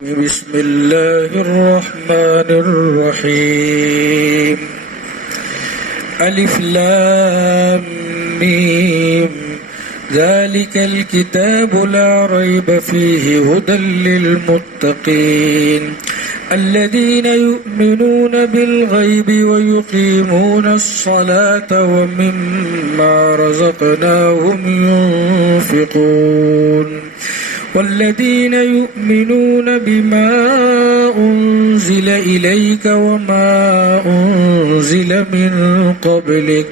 بسم الله الرحمن الرحيم ألف لام ميم ذلك الكتاب لا ريب فيه هدى للمتقين الذين يؤمنون بالغيب ويقيمون الصلاة ومما رزقناهم ينفقون والذين يؤمنون بما أنزل إليك وما أنزل من قبلك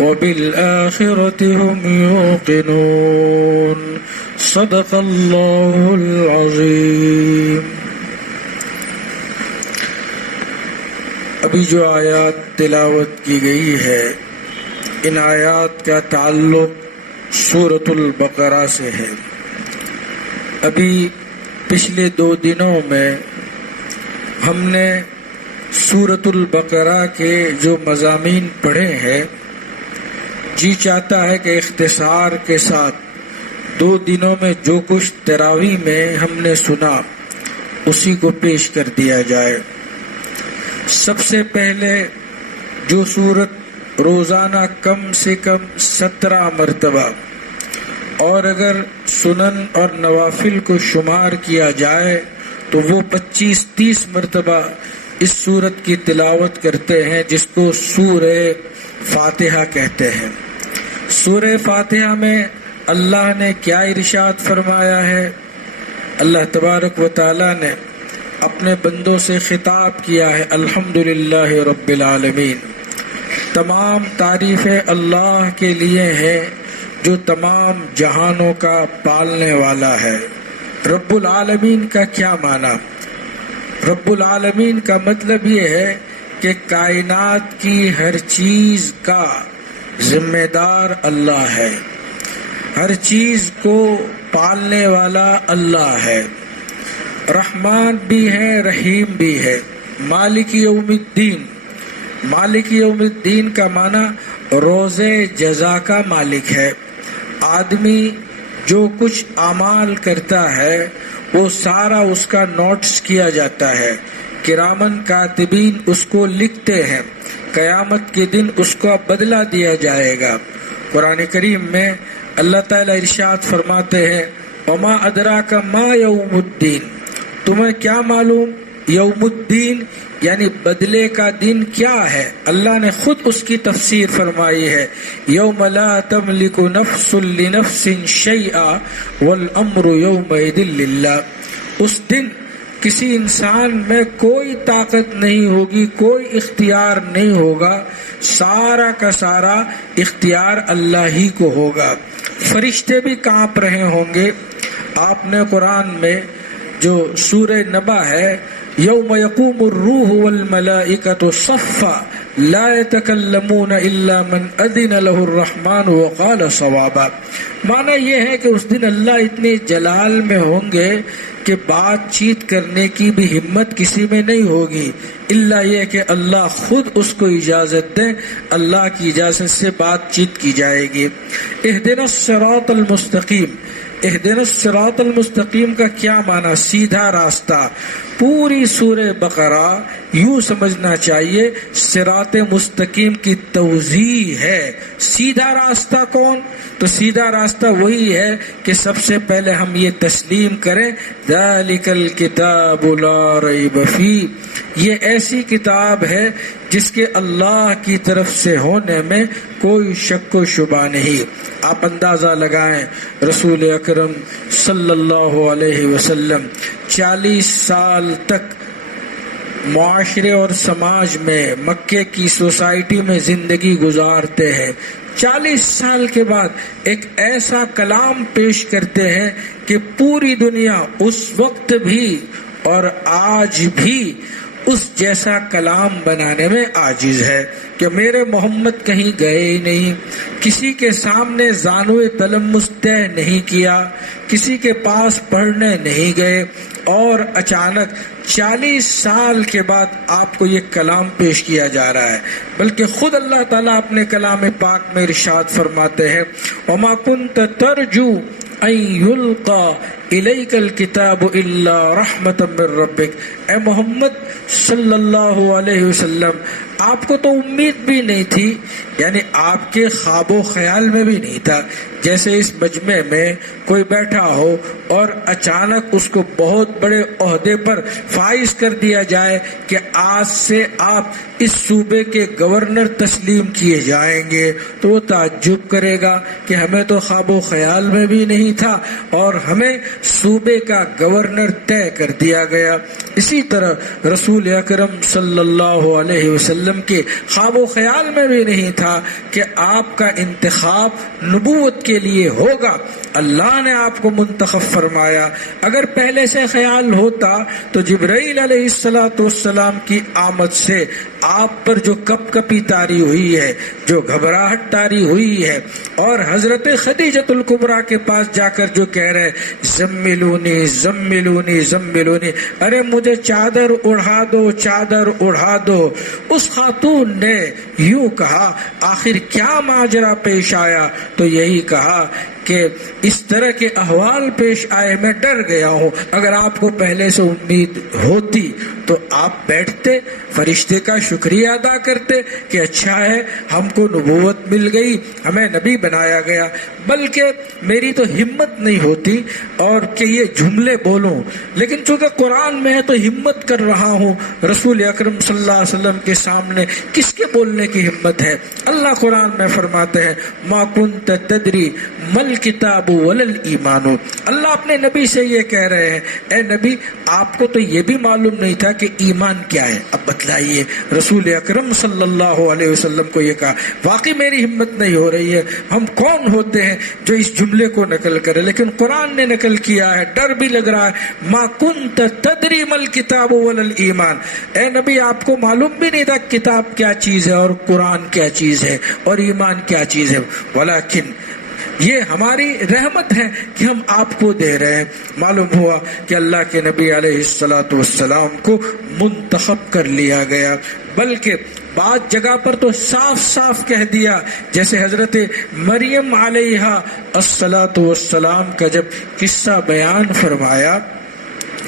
وبالآخرة هم يوقنون صدق الله العظيم. ابھی جو آیات تلاوت کی گئی ہے ان آیات کا تعلق سورۃ البقرہ سے ہے. ابھی پچھلے 2 دنوں میں ہم نے سورۃ البقرہ کے جو مضامین پڑھے ہیں جی چاہتا ہے کہ اختصار کے ساتھ 2 دنوں میں جو کچھ تراویح میں ہم نے سنا اسی کو پیش کر دیا جائے. سب سے پہلے جو سورت روزانہ کم سے کم 17 مرتبہ اور اگر سنن اور نوافل کو شمار کیا جائے تو وہ 25-30 مرتبہ اس سورت کی تلاوت کرتے ہیں جس کو سورہ فاتحہ کہتے ہیں. سورہ فاتحہ میں اللہ نے کیا ارشاد فرمایا ہے؟ اللہ تبارک و تعالی نے اپنے بندوں سے خطاب کیا ہے الحمدللہ رب العالمین. تمام تعریفیں اللہ کے لیے ہیں جو تمام جہانوں کا پالنے والا ہے. رب العالمین کا کیا معنی؟ رب العالمین کا مطلب یہ ہے کہ کائنات کی ہر چیز کا ذمہ دار اللہ ہے، ہر چیز کو پالنے والا اللہ ہے. رحمان بھی ہے، رحیم بھی ہے. مالک یوم الدین، مالک یوم الدین کا معنی روز جزا کا مالک ہے. آدمی جو کچھ اعمال کرتا ہے وہ سارا اس کا نوٹس کیا جاتا ہے، کرامن کاتبین اس کو لکھتے ہیں. قیامت کے دن اس کا بدلہ دیا جائے گا. قرآن کریم میں اللہ تعالیٰ ارشاد فرماتے ہیں وما ادراک ما یوم الدین، تمہیں کیا معلوم یوم الدین یعنی بدلے کا دن کیا ہے؟ اللہ نے خود اس کی تفسیر فرمائی ہے یوم لا تملک نفس لنفس شیئا والامر یومئذ للہ. اس دن کسی انسان میں کوئی طاقت نہیں ہوگی، کوئی اختیار نہیں ہوگا، سارا کا سارا اختیار اللہ ہی کو ہوگا. فرشتے بھی کانپ رہے ہوں گے. آپ نے قرآن میں جو سورہ نبا ہے یوم یقوم الروح والملائکۃ صفا لا یتکلمون الا من اذن له الرحمن وقال صوابا. معنی یہ ہے کہ اس دن اللہ اتنے جلال میں ہوں گے کہ بات چیت کرنے کی بھی ہمت کسی میں نہیں ہوگی الا یہ کہ اللہ خود اس کو اجازت دے، اللہ کی اجازت سے بات چیت کی جائے گی. اہدنا الصراط المستقیم، اہدنا الصراط المستقیم کا کیا معنی؟ سیدھا راستہ. پوری سورہ بقرہ یوں سمجھنا چاہیے صراط مستقیم کی توضیح ہے. سیدھا راستہ کون؟ تو سیدھا راستہ وہی ہے کہ سب سے پہلے ہم یہ تسلیم کریں ذالک الکتاب لا ریب فیہ، یہ ایسی کتاب ہے جس کے اللہ کی طرف سے ہونے میں کوئی شک و شبہ نہیں. آپ اندازہ لگائیں رسول اکرم صلی اللہ علیہ وسلم 40 سال تک معاشرے اور سماج میں مکے کی سوسائٹی میں زندگی گزارتے ہیں. 40 سال کے بعد ایک ایسا کلام پیش کرتے ہیں کہ پوری دنیا اس وقت بھی اور آج بھی اس جیسا کلام بنانے میں عاجز ہے کہ میرے محمد کہیں گئے ہی نہیں، کسی کے سامنے زانوِ تلمس طے نہیں کیا، کسی کے پاس پڑھنے نہیں گئے، اور اچانک 40 سال کے بعد آپ کو یہ کلام پیش کیا جا رہا ہے. بلکہ خود اللہ تعالیٰ اپنے کلام پاک میں ارشاد فرماتے ہیں وَمَا كُنْتَ تَرْجُو أَن يُلْقَى الیک الکتاب الا رحمۃ من ربک، اے محمد صلی اللہ علیہ وسلم آپ کو تو امید بھی نہیں تھی، یعنی آپ کے خواب و خیال میں بھی نہیں تھا جیسے اس مجمع میں کوئی بیٹھا ہو اور اچانک اس کو بہت بڑے عہدے پر فائز کر دیا جائے کہ آج سے آپ اس صوبے کے گورنر تسلیم کیے جائیں گے، تو وہ تعجب کرے گا کہ ہمیں تو خواب و خیال میں بھی نہیں تھا اور ہمیں صوبے کا گورنر طے کر دیا گیا۔ اسی طرح رسول اکرم صلی اللہ علیہ وسلم کے خواب و خیال میں بھی نہیں تھا کہ آپ کا انتخاب نبوت کے لیے ہوگا، اللہ نے آپ کو منتخب فرمایا۔ اگر پہلے سے خیال ہوتا تو جبرائیل علیہ السلام کی آمد سے آپ پر جو کپ کپی طاری ہوئی ہے، جو گھبراہٹ طاری ہوئی ہے، اور حضرت خدیجۃ الکبریٰ کے پاس جا کر جو کہہ رہے زملونی زملونی زملونی، ارے مجھے چادر اڑھا دو چادر اڑھا دو، اس خاتون نے یوں کہا آخر کیا ماجرا پیش آیا؟ تو یہی کہا کہ اس طرح کے احوال پیش آئے، میں ڈر گیا ہوں۔ اگر آپ کو پہلے سے امید ہوتی تو آپ بیٹھتے، فرشتے کا شکریہ ادا کرتے کہ اچھا ہے ہم کو نبوت مل گئی، ہمیں نبی بنایا گیا، بلکہ میری تو ہمت نہیں ہوتی اور کہ یہ جملے بولوں، لیکن چونکہ قرآن میں ہے تو ہمت کر رہا ہوں۔ رسول اکرم صلی اللہ علیہ وسلم کے سامنے کس کے بولنے کی ہمت ہے؟ اللہ قرآن میں فرماتے ہیں ما کنت تدری مل کتاب ولل ایمان، اللہ اپنے نبی سے یہ کہہ رہے ہیں اے نبی آپ کو تو یہ بھی معلوم نہیں تھا کہ ایمان کیا ہے، اب بتلائیے۔ رسول اکرم صلی اللہ علیہ وسلم کو یہ کہا، واقعی میری ہمت نہیں ہو رہی ہے، ہم کون ہوتے ہیں جو اس جملے کو نقل کرے، لیکن قرآن نے نقل کیا ہے، ڈر بھی لگ رہا ہے۔ ما کنت تدری مل کتاب ولل ایمان، اے نبی آپ کو معلوم بھی نہیں تھا کتاب کیا چیز ہے اور قرآن کیا چیز ہے اور ایمان کیا چیز ہے، ولیکن یہ ہماری رحمت ہے کہ ہم آپ کو دے رہے ہیں۔ معلوم ہوا کہ اللہ کے نبی علیہ السلام کو منتخب کر لیا گیا، بلکہ بعض جگہ پر تو صاف صاف کہہ دیا، جیسے حضرت مریم علیہ السلام کا جب قصہ بیان فرمایا،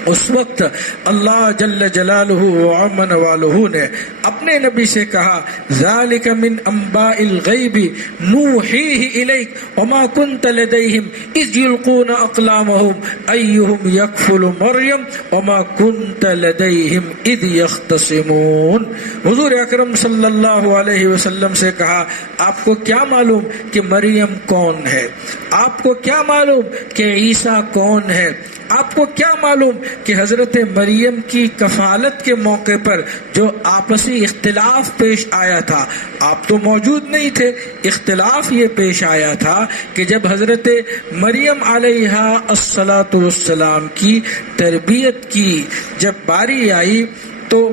اس وقت اللہ جل جلالہ وعمن والہ نے اپنے نبی سے کہا ذالک من انباء الغیب نوحیہ الیک وما کنت لدیہم اذ یلقون اقلامہم ایہم یکفل مریم وما کنت لدیہم اذ یختصمون۔ حضور اکرم صلی اللہ علیہ وسلم سے کہا آپ کو کیا معلوم کہ مریم کون ہے؟ آپ کو کیا معلوم کہ عیسیٰ کون ہے؟ آپ کو کیا معلوم کہ حضرت مریم کی کفالت کے موقع پر جو آپسی اختلاف پیش آیا تھا آپ تو موجود نہیں تھے۔ اختلاف یہ پیش آیا تھا کہ جب حضرت مریم علیہ السلام کی تربیت کی جب باری آئی تو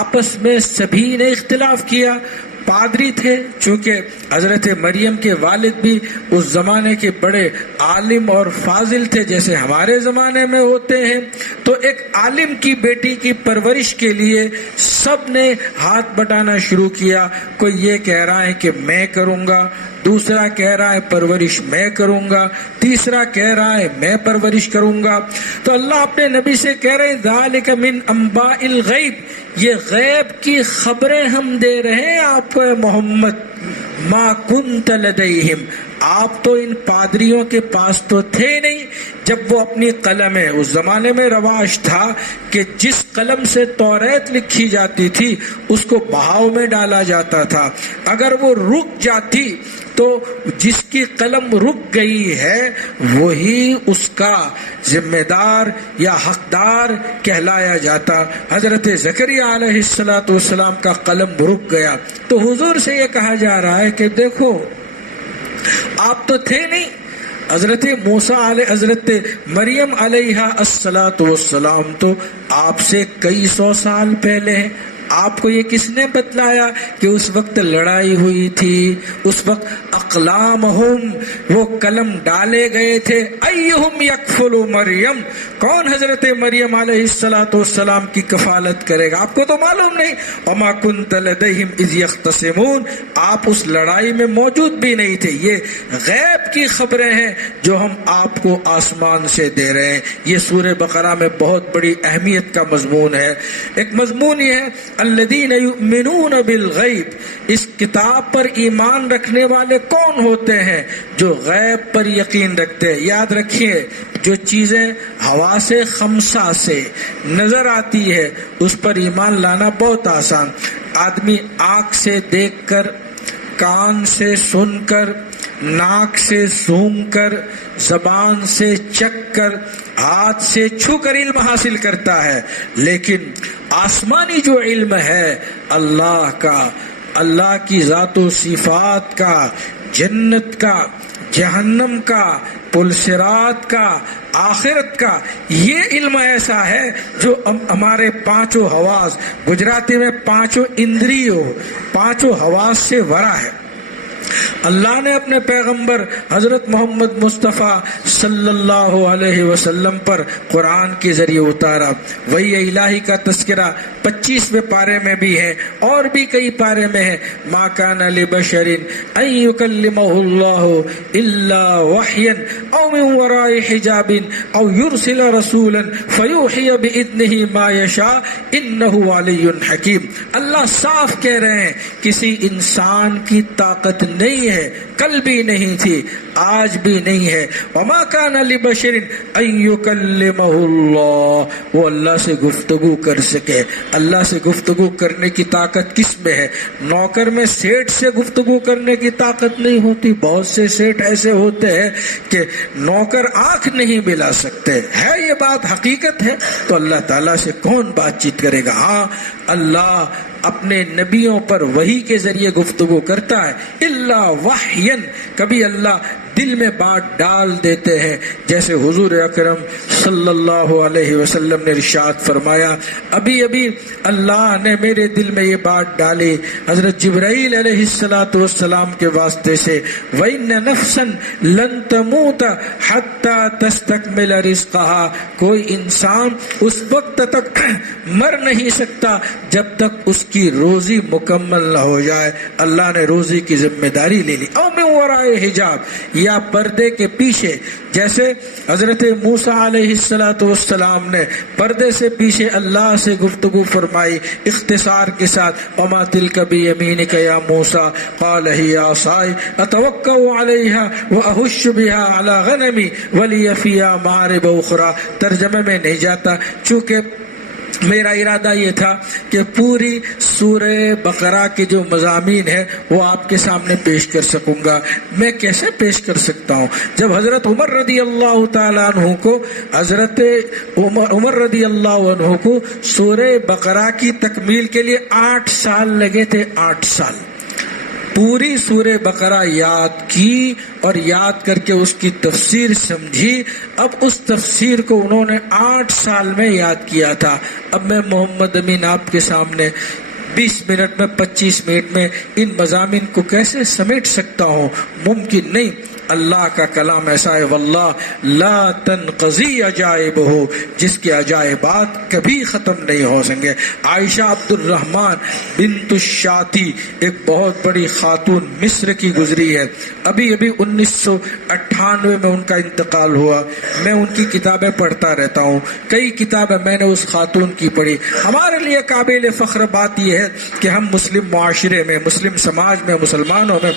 آپس میں سبھی نے اختلاف کیا۔ پادری تھے، چونکہ حضرت مریم کے والد بھی اس زمانے کے بڑے عالم اور فاضل تھے جیسے ہمارے زمانے میں ہوتے ہیں، تو ایک عالم کی بیٹی کی پرورش کے لیے سب نے ہاتھ بٹانا شروع کیا۔ کوئی یہ کہہ رہا ہے کہ میں کروں گا، دوسرا کہہ رہا ہے پرورش میں کروں گا، تیسرا کہہ رہا ہے میں پرورش کروں گا۔ تو اللہ اپنے نبی سے کہہ رہے ہیں ذالک من انباء الغیب، یہ غیب کی خبریں ہم دے رہے ہیں آپ کو محمد۔ ما کنت لدیہم، آپ تو ان پادریوں کے پاس تو تھے نہیں جب وہ اپنی قلم ہے، اس زمانے میں رواج تھا کہ جس قلم سے توریت لکھی جاتی تھی اس کو بہاؤ میں ڈالا جاتا تھا، اگر وہ رک جاتی تو جس کی قلم رک گئی ہے وہی اس کا ذمہ دار یا حقدار کہلایا جاتا۔ حضرت زکریا علیہ السلام کا قلم رک گیا تو حضور سے یہ کہا جا رہا ہے کہ دیکھو آپ تو تھے نہیں، حضرت حضرت مریم علیہ السلام تو آپ سے کئی سو سال پہلے ہیں، آپ کو یہ کس نے بتلایا کہ اس وقت لڑائی ہوئی تھی؟ اس وقت اقلامہم، وہ قلم ڈالے گئے تھے، ایہم یکفل مریم، کون حضرت مریم علیہ السلام کی کفالت کرے گا؟ آپ کو تو معلوم نہیں. وما کنت لدیہم اذ یختصمون، آپ اس لڑائی میں موجود بھی نہیں تھے. یہ غیب کی خبریں ہیں جو ہم آپ کو آسمان سے دے رہے ہیں. یہ سورہ بقرہ میں بہت بڑی اہمیت کا مضمون ہے. ایک مضمون یہ ہے الذین یؤمنون بالغیب، اس کتاب پر ایمان رکھنے والے کون ہوتے ہیں؟ جو غیب پر یقین رکھتے ہیں. یاد رکھیے، جو چیزیں حواس خمسہ سے نظر آتی ہے اس پر ایمان لانا بہت آسان. آدمی آنکھ سے دیکھ کر، کان سے سن کر، ناک سے سونگھ کر، زبان سے چکھ کر، ہاتھ سے چھو کر علم حاصل کرتا ہے. لیکن آسمانی جو علم ہے اللہ کا، اللہ کی ذات و صفات کا، جنت کا، جہنم کا، پلسرات کا، آخرت کا، یہ علم ایسا ہے جو ہمارے پانچوں حواس، گجراتی میں پانچوں اندریوں، پانچوں حواس سے ورا ہے. اللہ نے اپنے پیغمبر حضرت محمد مصطفیٰ صلی اللہ علیہ وسلم پر قرآن کے ذریعے اتارا. وحی الہی کا تذکرہ 25ویں پارے میں بھی ہے اور بھی کئی پارے میں ہے. ما کان لبشر ان یکلمہ اللہ الا وحیا او من وراء حجاب او یرسل رسولا فیوحی باذنہ ما یشاء انہ علی حکیم. اللہ صاف کہہ رہے ہیں کسی انسان کی طاقت نہیں ہے، کل بھی نہیں تھی، آج بھی نہیں ہے. وما کان لبشر ان یکلمہ اللہ، وہ اللہ سے گفتگو کر سکے. اللہ سے گفتگو کرنے کی طاقت کس میں ہے؟ نوکر میں سیٹ سے گفتگو کرنے کی طاقت نہیں ہوتی. بہت سے سیٹ ایسے ہوتے ہیں کہ نوکر آنکھ نہیں ملا سکتے. ہے یہ بات حقیقت ہے. تو اللہ تعالیٰ سے کون بات چیت کرے گا؟ ہاں، اللہ اپنے نبیوں پر وحی کے ذریعے گفتگو کرتا ہے. الا وحین، کبھی اللہ دل میں بات ڈال دیتے ہیں، جیسے حضور اکرم صلی اللہ علیہ وسلم نے ارشاد فرمایا، ابھی ابھی اللہ نے میرے دل میں یہ بات ڈالی حضرت جبرائیل علیہ السلام کے واسطے سے، وَإِنَّ نَفْسًا لَن تَمُوتَ حَتَّى تَسْتَكْمِلَ رِزْقَهَا، کوئی انسان اس وقت تک مر نہیں سکتا جب تک اس کی روزی مکمل نہ ہو جائے. اللہ نے روزی کی ذمہ داری لے لی. او من وراء حجاب، یا پردے کے پیچھے، جیسے حضرت موسیٰ علیہ السلام نے پردے سے پیچھے اللہ سے گفتگو فرمائی اختصار کے ساتھ. وما تلک بیمینک یا موسیٰ قال ہی عصائی اتوکأ علیہا واہش بہا علی غنمی ولی فیہا مآرب اخری. ترجمے میں نہیں جاتا چونکہ میرا ارادہ یہ تھا کہ پوری سورہ بقرہ کے جو مضامین ہیں وہ آپ کے سامنے پیش کر سکوں گا. میں کیسے پیش کر سکتا ہوں جب حضرت عمر رضی اللہ تعالیٰ عنہ کو، حضرت عمر رضی اللہ عنہ کو سورہ بقرہ کی تکمیل کے لیے 8 سال لگے تھے. 8 سال پوری سورہ بقرہ یاد کی اور یاد کر کے اس کی تفسیر سمجھی. اب اس تفسیر کو انہوں نے 8 سال میں یاد کیا تھا. اب میں محمد امین آپ کے سامنے 20 منٹ میں 25 منٹ میں ان مضامین کو کیسے سمیٹ سکتا ہوں؟ ممکن نہیں. اللہ کا کلام ایسا ہے، واللہ لا تنقضی عجائبہ، جس کے عجائبات کبھی ختم نہیں ہو سکیں. عائشہ عبد الرحمن بنت الشاتی ایک بہت بڑی خاتون مصر کی گزری ہے. ابھی 1998 میں ان کا انتقال ہوا. میں ان کی کتابیں پڑھتا رہتا ہوں، کئی کتابیں میں نے اس خاتون کی پڑھی. ہمارے لیے قابل فخر بات یہ ہے کہ ہم مسلم معاشرے میں، مسلم سماج میں، مسلمانوں میں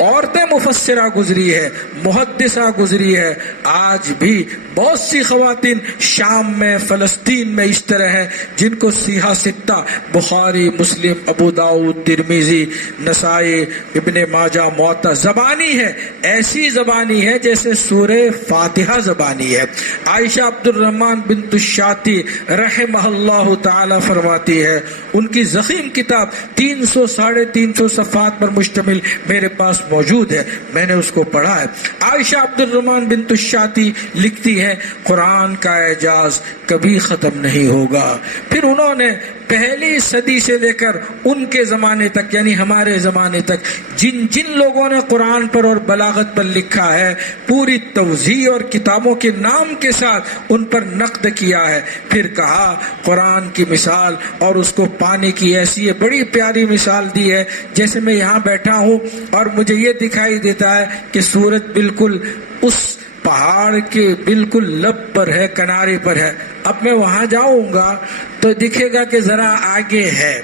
عورتیں مفسرہ گزری ہے، محدثہ گزری ہے. آج بھی بہت سی خواتین شام میں، فلسطین میں اس طرح ہیں جن کو سیحہ ستہ بخاری، مسلم، ابو داؤد، ترمذی، نسائی، ابن ماجہ، موطا زبانی ہے. ایسی زبانی ہے جیسے سورہ فاتحہ زبانی ہے. عائشہ عبد الرحمن بنت الشاتی رحمہ اللہ تعالی فرماتی ہے، ان کی ضخیم کتاب 300-350 صفحات پر مشتمل میرے پاس موجود ہے، میں نے اس کو پڑھا ہے. عائشہ عبد الرحمن بنت الشاتی لکھتی ہے قرآن کا اعجاز کبھی ختم نہیں ہوگا. پھر انہوں نے پہلی صدی سے لے کر ان کے زمانے تک یعنی ہمارے زمانے تک جن جن لوگوں نے قرآن پر اور بلاغت پر لکھا ہے پوری توضیح اور کتابوں کے نام کے ساتھ ان پر نقد کیا ہے. پھر کہا قرآن کی مثال اور اس کو پانے کی ایسی بڑی پیاری مثال دی ہے جیسے میں یہاں بیٹھا ہوں اور مجھے یہ دکھائی دیتا ہے کہ سورج بالکل اس پہاڑ کے بالکل لب پر ہے، کنارے پر ہے. اب میں وہاں جاؤں گا تو دکھے گا کہ ذرا آگے ہے،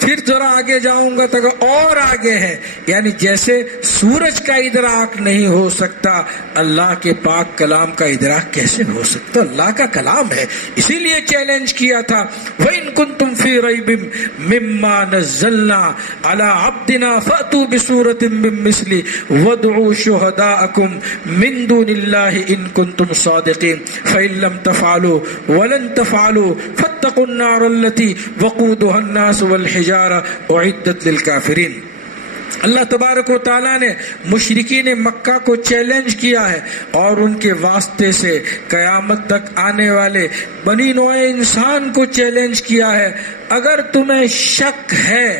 پھر ذرا آگے جاؤں گا تو اور آگے ہے. یعنی جیسے سورج کا ادراک نہیں ہو سکتا اللہ کے پاک کلام کا ادراک کیسے ہو سکتا؟ اللہ کا کلام ہے. اسی لیے چیلنج کیا تھا وَإِن كُنتُمْ فِي رَيْبٍ مِّمَّا نَزَّلْنَا عَلَىٰ عَبْدِنَا فَأْتُوا بِسُورَةٍ مِّن مِّثْلِهِ وَادْعُوا شُهَدَاءَكُم مِّن دُونِ اللَّهِ إِن كُنتُمْ صَادِقِينَ فَإِن لَّمْ تَفْعَلُوا وَلَن تَفْعَلُوا فَاتَّقُوا النَّارَ الَّتِي وَقُودُهَا النَّاسُ وَالْحِجَارَةُ أُعِدَّتْ لِلْكَافِرِينَ. اللہ تبارک و تعالیٰ نے مشرکین مکہ کو چیلنج کیا ہے اور ان کے واسطے سے قیامت تک آنے والے بنی نوع انسان کو چیلنج کیا ہے. اگر تمہیں شک ہے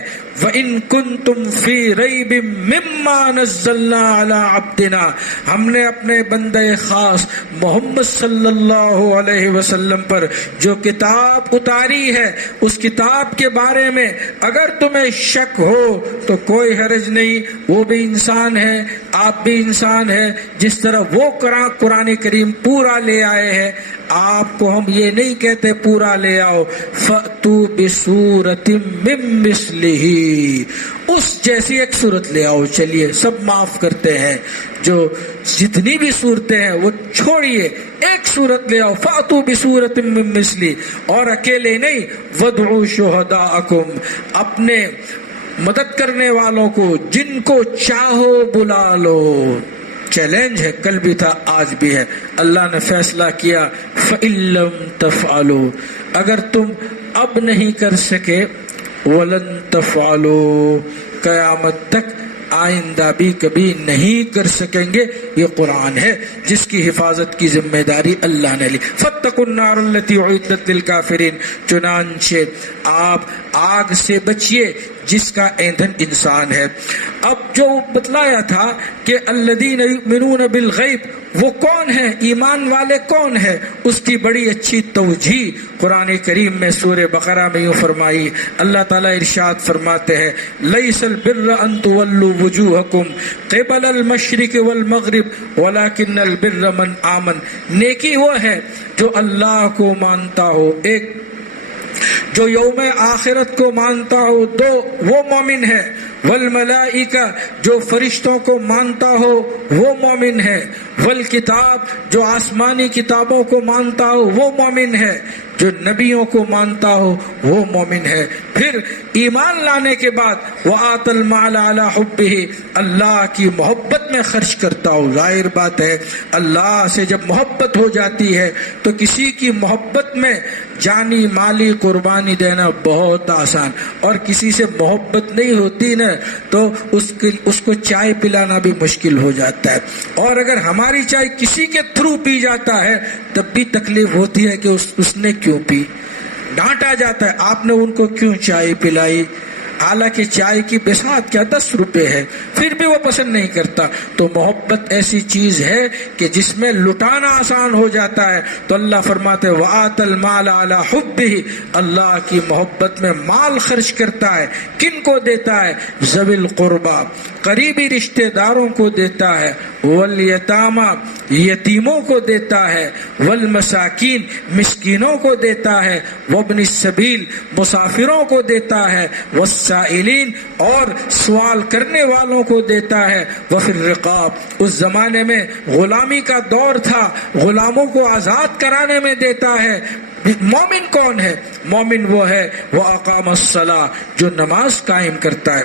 وَإِن كُنتُمْ فِي رَيْبٍ مِّمَّا نَزَّلْنَا عَلَىٰ عَبْدِنَا، ہم نے اپنے بندے خاص محمد صلی اللہ علیہ وسلم پر جو کتاب اتاری ہے اس کتاب کے بارے میں اگر تمہیں شک ہو تو کوئی حرج نہیں. وہ بھی انسان ہے، آپ بھی انسان ہے. جس طرح وہ قرآن کریم پورا لے آئے ہیں آپ کو ہم یہ نہیں کہتے پورا لے آؤ. فَأْتُوا بِسُورَةٍ مِّن مِّثْلِهِ، اس جیسی ایک صورت لے آؤ. چلیے سب معاف کرتے ہیں، جو جتنی بھی صورتیں ہیں وہ چھوڑیے، ایک صورت لے آؤ. فَأْتُوا بِسُورَةٍ مِّن مِّثْلِهِ، اور اکیلے نہیں، وَادْعُوا شُهَدَاءَكُمْ، اپنے مدد کرنے والوں کو جن کو چاہو بلا لو. چیلنج ہے، کل بھی تھا آج بھی ہے. اللہ نے فیصلہ کیا فَإِن لَّمْ تَفْعَلُوا، اگر تم اب نہیں کر سکے وَلَن تَفْعَلُوا، قیامت تک آئندہ بھی کبھی نہیں کر سکیں گے. یہ قرآن ہے جس کی حفاظت کی ذمہ داری اللہ نے لی. فَاتَّقُوا النَّارَ الَّتِي أُعِدَّتْ لِلْكَافِرِينَ، چنانچہ آپ آگ سے بچیے جس کا ایندھن انسان ہے. اب جو بتلایا تھا کہ الذین یؤمنون بالغیب، وہ کون ہیں، ایمان والے کون ہیں، اس کی بڑی اچھی توجیہ قرآن کریم میں سورہ بقرہ میں یوں فرمائی. اللہ تعالیٰ ارشاد فرماتے ہیں لیس البر ان تولوا وجوہکم قبل المشرق والمغرب ولکن البر من آمن، نیکی وہ ہے جو اللہ کو مانتا ہو، ایک جو یوم آخرت کو مانتا ہو، دو وہ مومن ہے، والملائکہ جو فرشتوں کو مانتا ہو وہ مومن ہے، والکتاب جو آسمانی کتابوں کو مانتا ہو وہ مومن ہے، جو نبیوں کو مانتا ہو وہ مومن ہے. پھر ایمان لانے کے بعد وَآتَ الْمَالَ عَلَىٰ حُبِّهِ، اللہ کی محبت میں خرچ کرتا ہو. ظاہر بات ہے اللہ سے جب محبت ہو جاتی ہے تو کسی کی محبت میں جانی مالی قربانی دینا بہت آسان، اور کسی سے محبت نہیں ہوتی نا تو اس کو چائے پلانا بھی مشکل ہو جاتا ہے. اور اگر ہماری چائے کسی کے تھرو پی جاتا ہے تب بھی تکلیف ہوتی ہے کہ اس نے کیوں پی، ڈانٹا جاتا ہے آپ نے ان کو کیوں چائے پلائی، حالانکہ چائے کی بساط کیا 10 روپے ہے، پھر بھی وہ پسند نہیں کرتا. تو محبت ایسی چیز ہے کہ جس میں لٹانا آسان ہو جاتا ہے. تو اللہ فرماتے وَآتَ الْمَالَ عَلَىٰ حُبِّهِ، اللہ کی محبت میں مال خرچ کرتا ہے. کن کو دیتا ہے؟ ذوی القربیٰ، قریبی رشتہ داروں کو دیتا ہے، والیتامیٰ، یتیموں کو دیتا ہے، والمساکین، مسکینوں کو دیتا ہے، وابن السبیل، مسافروں کو دیتا ہے، والسائلین، اور سوال کرنے والوں کو دیتا ہے، وفی الرقاب، اس زمانے میں غلامی کا دور تھا، غلاموں کو آزاد کرانے میں دیتا ہے. مومن کون ہے؟ مومن وہ ہے وہ اقام الصلاۃ، جو نماز قائم کرتا ہے.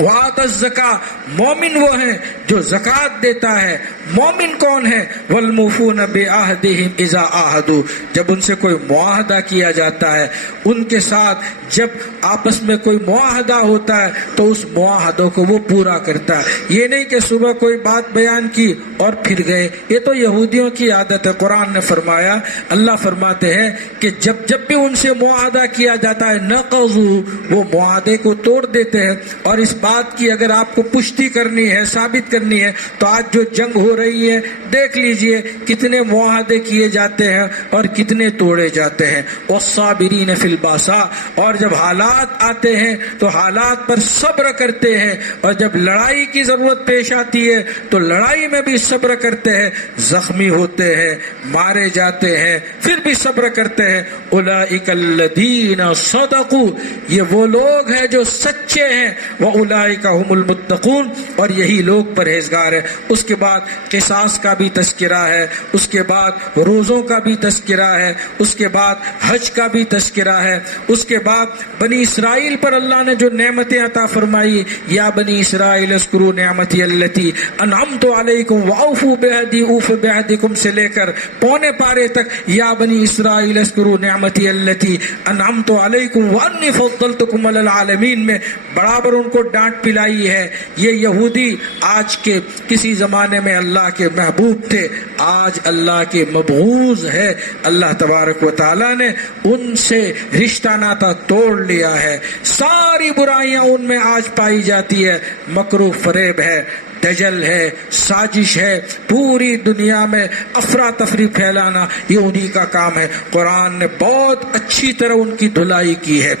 وآت الزکا، مومن وہ ہیں جو زکوٰۃ دیتا ہے۔ مومن کون ہے؟ والموفون بعہدہم اذا عاہدوا، جب ان سے کوئی معاہدہ کیا جاتا ہے، ان کے ساتھ جب آپس میں کوئی معاہدہ ہوتا ہے تو اس معاہدوں کو وہ پورا کرتا ہے۔ یہ نہیں کہ صبح کوئی بات بیان کی اور پھر گئے، یہ تو یہودیوں کی عادت ہے۔ قرآن نے فرمایا، اللہ فرماتے ہیں کہ جب بھی ان سے معاہدہ کیا جاتا ہے نقضوا، وہ معاہدے کو توڑ دیتے ہیں۔ اور اس بات کی اگر آپ کو پشتی کرنی ہے، ثابت کرنی ہے، تو آج جو جنگ ہو رہی ہے دیکھ لیجئے کتنے معاہدے کیے جاتے ہیں اور کتنے توڑے جاتے ہیں۔ والصابرین فی الباساء، اور جب حالات آتے ہیں تو حالات پر صبر کرتے ہیں، اور جب لڑائی کی ضرورت پیش آتی ہے تو لڑائی میں بھی صبر کرتے ہیں، زخمی ہوتے ہیں، مارے جاتے ہیں، پھر بھی صبر کرتے ہیں۔ اولئک الذین صدقوا، یہ وہ لوگ ہیں جو سچے ہیں، واولئک هم المتقون، اور یہی لوگ پرہیزگار ہیں۔ اس کے بعد قصاص کا بھی تذکرہ ہے، اس کے بعد روزوں کا بھی تذکرہ ہے، اس کے بعد حج کا بھی تذکرہ ہے، اس کے بعد بنی اسرائیل پر اللہ نے جو نعمتیں عطا فرمائی، یا بنی اسرائیل اذکروا نعمتی التی انعمت علیکم واوفوا بعہدی اوف بعہدکم سے لے کر پونے پارے تک، یا بنی اسرائیل اذکروا نعمتی التی انعمت علیکم وانی فضلتکم علی العالمین میں برابر ان کو ڈانٹ پلائی ہے۔ یہ یہودی آج کے کسی زمانے میں اللہ کے محبوب تھے، آج اللہ کے مبغوض ہے۔ اللہ تبارک و تعالیٰ نے ان سے رشتہ ناتا توڑ لیا ہے، ساری برائیاں ان میں آج پائی جاتی ہے، مکر و فریب ہے، دجل ہے، سازش ہے، پوری دنیا میں افراتفری پھیلانا، یہ انہی کا کام ہے۔ قرآن نے بہت اچھی طرح ان کی دھلائی کی ہے۔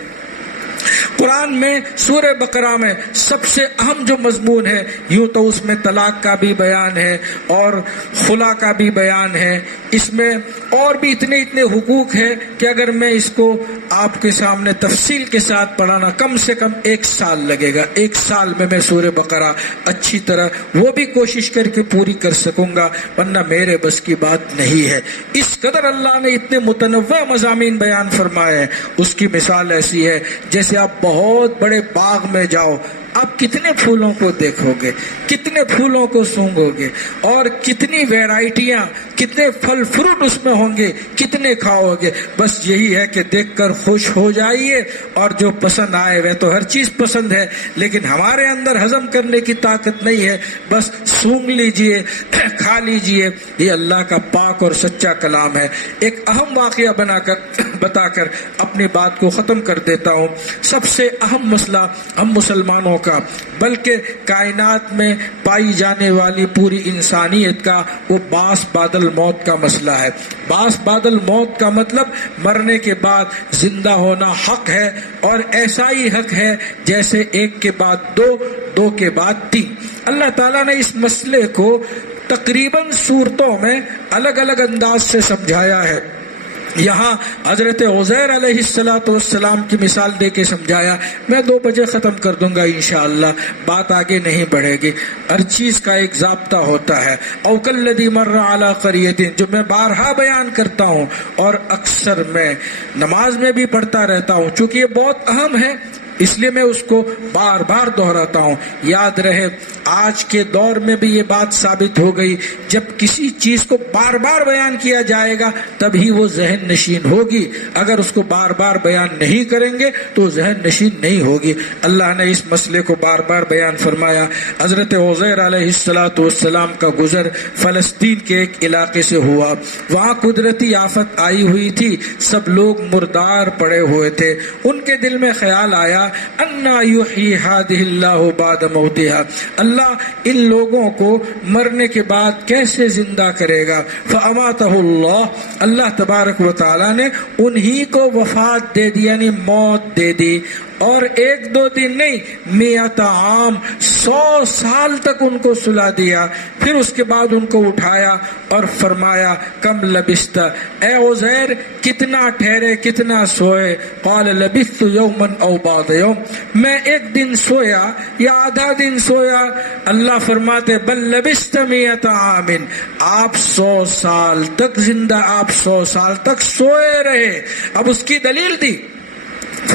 قرآن میں سورہ بقرہ میں سب سے اہم جو مضمون ہے، یوں تو اس میں طلاق کا بھی بیان ہے اور خلا کا بھی بیان ہے، اس میں اور بھی اتنے حقوق ہیں کہ اگر میں اس کو آپ کے سامنے تفصیل کے ساتھ پڑھانا کم سے کم 1 سال لگے گا۔ 1 سال میں سورہ بقرہ اچھی طرح وہ بھی کوشش کر کے پوری کر سکوں گا، ورنہ میرے بس کی بات نہیں ہے۔ اس قدر اللہ نے اتنے متنوع مضامین بیان فرمائے ہیں۔ اس کی مثال ایسی ہے جیسے آپ بہت بڑے باغ میں جاؤ، آپ کتنے پھولوں کو دیکھو گے، کتنے پھولوں کو سونگو گے، اور کتنی ویرائٹیاں، کتنے پھل فروٹ اس میں ہوں گے، کتنے کھاؤ گے۔ بس یہی ہے کہ دیکھ کر خوش ہو جائیے، اور جو پسند آئے وہ تو ہر چیز پسند ہے، لیکن ہمارے اندر ہضم کرنے کی طاقت نہیں ہے، بس سونگ لیجئے، کھا لیجئے۔ یہ اللہ کا پاک اور سچا کلام ہے۔ ایک اہم واقعہ بتا کر اپنی بات کو ختم کر دیتا ہوں۔ سب سے اہم مسئلہ ہم مسلمانوں کا، بلکہ کائنات میں پائی جانے والی پوری انسانیت کا، وہ باس بعد الموت کا مسئلہ ہے۔ باس بعد الموت کا مطلب مرنے کے بعد زندہ ہونا حق ہے، اور ایسا ہی حق ہے جیسے 1 کے بعد 2، 2 کے بعد 3۔ اللہ تعالیٰ نے اس مسئلے کو تقریباً صورتوں میں الگ الگ انداز سے سمجھایا ہے۔ یہاں حضرت عزیر علیہ السلام کی مثال دے کے سمجھایا۔ میں 2 بجے ختم کر دوں گا انشاءاللہ، بات آگے نہیں بڑھے گی۔ ہر چیز کا ایک ضابطہ ہوتا ہے۔ او کالذی مر علی قریۃ، جو میں بارہا بیان کرتا ہوں اور اکثر میں نماز میں بھی پڑھتا رہتا ہوں، چونکہ یہ بہت اہم ہے اس لیے میں اس کو بار بار دہراتا ہوں۔ یاد رہے آج کے دور میں بھی یہ بات ثابت ہو گئی، جب کسی چیز کو بار بار بیان کیا جائے گا تبھی وہ ذہن نشین ہوگی، اگر اس کو بار بار بیان نہیں کریں گے تو ذہن نشین نہیں ہوگی۔ اللہ نے اس مسئلے کو بار بار بیان فرمایا۔ حضرت عزیر علیہ السلام کا گزر فلسطین کے ایک علاقے سے ہوا، وہاں قدرتی آفت آئی ہوئی تھی، سب لوگ مردار پڑے ہوئے تھے۔ ان کے دل میں خیال آیا انا یحیی ہذہ اللہ بعد موتها، اللہ ان لوگوں کو مرنے کے بعد کیسے زندہ کرے گا۔ فاماتہ اللہ، اللہ تبارک و تعالی نے انہی کو وفات دے دی، یعنی موت دے دی، اور 1-2 دن نہیں، 100 عام، 100 سال تک ان کو سلا دیا۔ پھر اس کے بعد ان کو اٹھایا اور فرمایا کم لبثت، اے عزیر کتنا ٹھہرے، کتنا سوئے؟ قال لبثت یوما او بعض یوم، میں 1 دن سویا یا آدھا دن سویا۔ اللہ فرماتے بل لبثت 100 عام، آپ 100 سال تک زندہ، آپ 100 سال تک سوئے رہے۔ اب اس کی دلیل دی،